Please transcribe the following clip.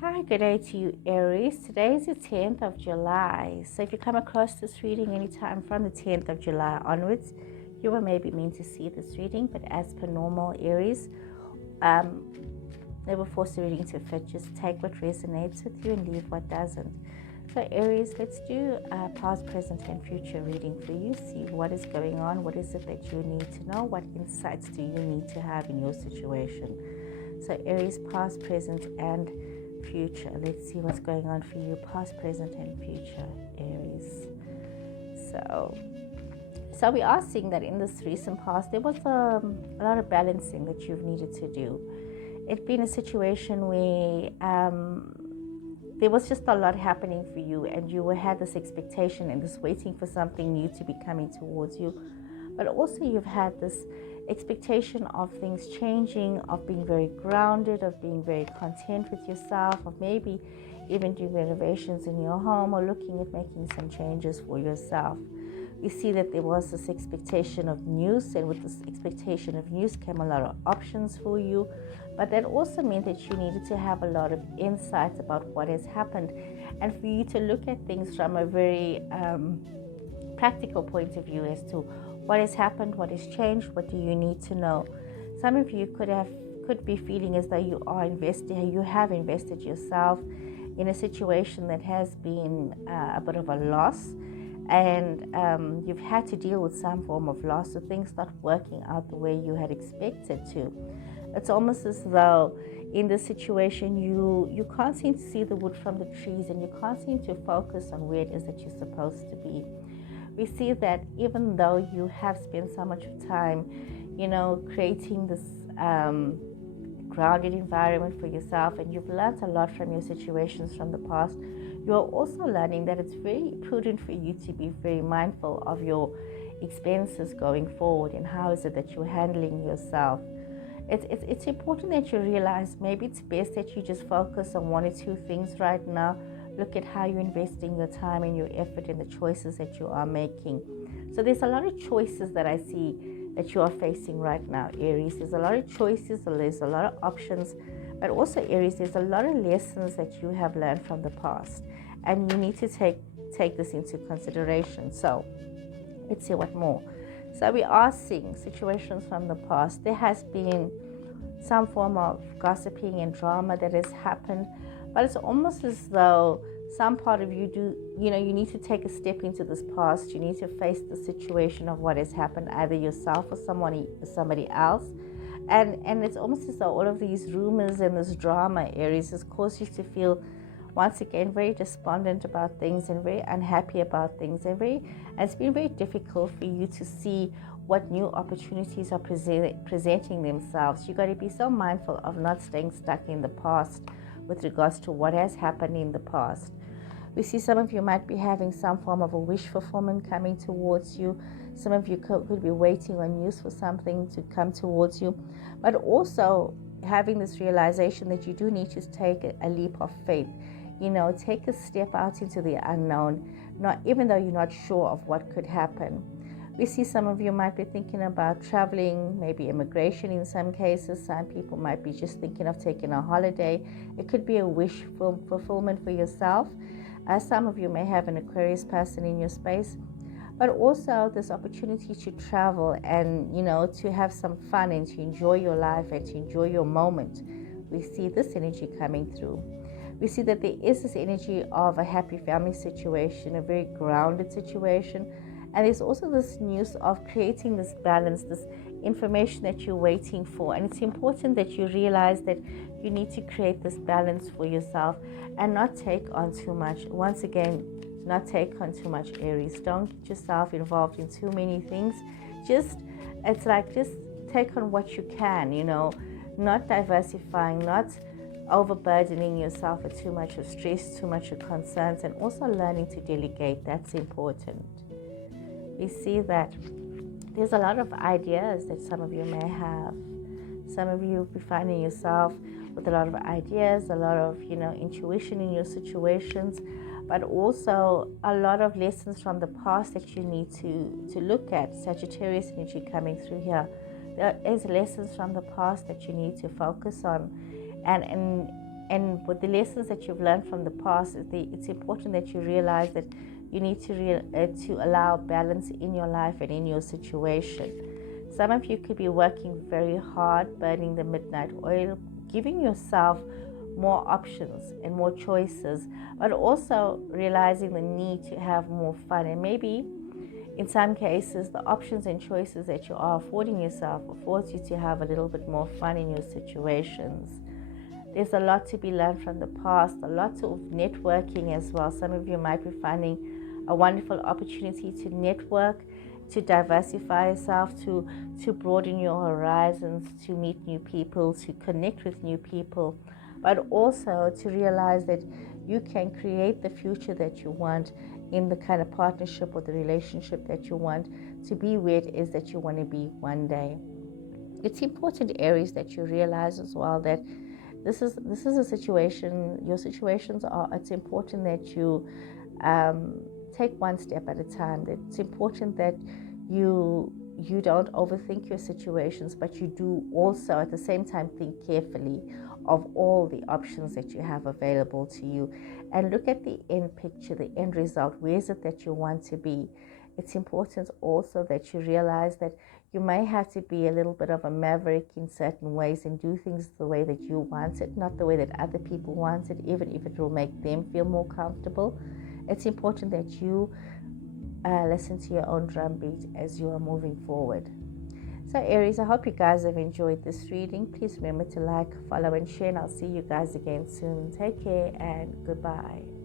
Hi, good day to you, Aries. Today is the 10th of July. So if you come across this reading anytime from the 10th of July onwards, you were maybe meant to see this reading, but as per normal, Aries, never force the reading to fit. Just take what resonates with you and leave what doesn't. So Aries, let's do a past, present, and future reading for you. See what is going on. What is it that you need to know? What insights do you need to have in your situation? So Aries, past, present, and future. Let's see what's going on for you, past, present, and future, Aries. So we are seeing that in this recent past, there was a lot of balancing that you've needed to do. It's been a situation where there was just a lot happening for you, and you had this expectation and this waiting for something new to be coming towards you. But also you've had this expectation of things changing, of being very grounded, of being very content with yourself, of maybe even doing renovations in your home or looking at making some changes for yourself. We see that there was this expectation of news, and with this expectation of news came a lot of options for you. But that also meant that you needed to have a lot of insights about what has happened, and for you to look at things from a very practical point of view as to what has happened, what has changed, what do you need to know. Some of you could be feeling as though you have invested yourself in a situation that has been a bit of a loss, and you've had to deal with some form of loss, so things not working out the way you had expected to. It's almost as though in this situation you can't seem to see the wood from the trees, and you can't seem to focus on where it is that you're supposed to be. We see that even though you have spent so much time, creating this grounded environment for yourself, and you've learned a lot from your situations from the past, you are also learning that it's very prudent for you to be very mindful of your expenses going forward, and how is it that you're handling yourself. It's important that you realize maybe it's best that you just focus on one or two things right now. Look at how you're investing your time and your effort in the choices that you are making. So there's a lot of choices that I see that you are facing right now, Aries. There's a lot of choices, there's a lot of options, but also, Aries, there's a lot of lessons that you have learned from the past, and you need to take this into consideration. So let's see what more. So we are seeing situations from the past. There has been some form of gossiping and drama that has happened, but it's almost as though some part of you you need to take a step into this past. You need to face the situation of what has happened, either yourself or somebody else. And it's almost as though all of these rumors and this drama, Aries, has caused you to feel once again very despondent about things and very unhappy about things, and it's been very difficult for you to see what new opportunities are presenting themselves. You got to be so mindful of not staying stuck in the past with regards to what has happened in the past. We see some of you might be having some form of a wish fulfillment coming towards you. Some of you could be waiting on news for something to come towards you, but also having this realization that you do need to take a leap of faith. Take a step out into the unknown, even though you're not sure of what could happen. We see some of you might be thinking about traveling, maybe immigration in some cases. Some people might be just thinking of taking a holiday. It could be a wish fulfillment for yourself. Some of you may have an Aquarius person in your space, but also this opportunity to travel and, to have some fun and to enjoy your life and to enjoy your moment. We see this energy coming through. We see that there is this energy of a happy family situation, a very grounded situation. And there's also this news of creating this balance, this information that you're waiting for. And it's important that you realize that you need to create this balance for yourself and not take on too much. Once again, not take on too much, Aries. Don't get yourself involved in too many things. Just take on what you can, not diversifying, not overburdening yourself with too much of stress, too much of concerns, and also learning to delegate. That's important. We see that there's a lot of ideas that some of you may have. Some of you will be finding yourself with a lot of ideas, a lot of intuition in your situations, but also a lot of lessons from the past that you need to look at. Sagittarius energy coming through here. There is lessons from the past that you need to focus on, and And with the lessons that you've learned from the past, it's important that you realize that you need to allow balance in your life and in your situation. Some of you could be working very hard, burning the midnight oil, giving yourself more options and more choices, but also realizing the need to have more fun. And maybe in some cases, the options and choices that you are affording yourself affords you to have a little bit more fun in your situations. There's a lot to be learned from the past, a lot of networking as well. Some of you might be finding a wonderful opportunity to network, to diversify yourself, to broaden your horizons, to meet new people, to connect with new people, but also to realize that you can create the future that you want in the kind of partnership or the relationship that you want to be where it is that you want to be one day. It's important, Aries, that you realize as well that this is a situation. Your situations are. It's important that you take one step at a time. It's important that you don't overthink your situations, but you do also at the same time think carefully of all the options that you have available to you, and look at the end picture, the end result. Where is it that you want to be? It's important also that you realize that you may have to be a little bit of a maverick in certain ways and do things the way that you want it, not the way that other people want it, even if it will make them feel more comfortable. It's important that you listen to your own drumbeat as you are moving forward. So Aries, I hope you guys have enjoyed this reading. Please remember to like, follow, and share, and I'll see you guys again soon. Take care and goodbye.